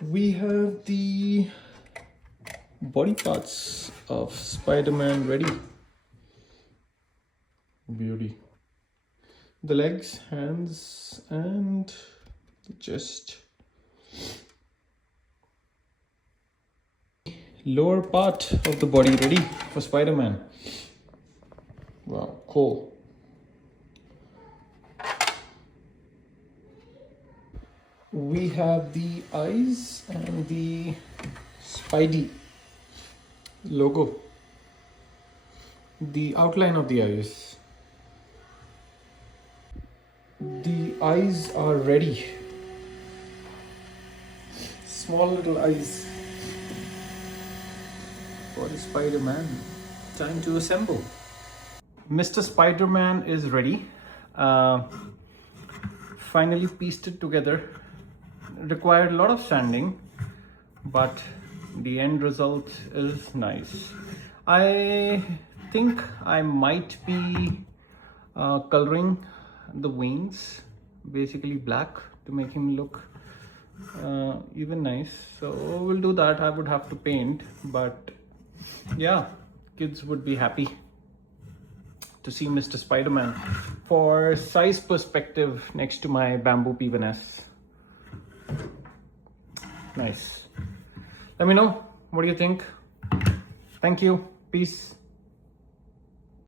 We have the body parts of Spider-Man ready. Beauty. The legs, hands, and the chest. Lower part of the body ready for Spider-Man. Wow, cool. We have the eyes and the Spidey logo. The outline of the eyes. The eyes are ready. Small little eyes for the Spider-Man. Time to assemble. Mr. Spider-Man is ready. Finally pieced it together. Required a lot of sanding, but the end result is nice. I think I might be coloring the veins basically black to make him look even nice. So we'll do that. I would have to paint, but yeah, kids would be happy to see Mr. Spider-Man. For size perspective, next to my Bambu P1S. Nice. Let me know what do you think. Thank you. Peace.